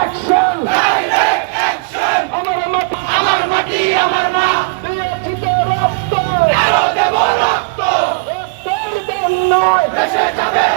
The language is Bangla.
অ্যাকশন আমার মাটি আমার মাটি আমার মা। দিয়েছিত রক্ত। আরও দেব রক্ত রক্তের দাম নয়। দেশে যাবে।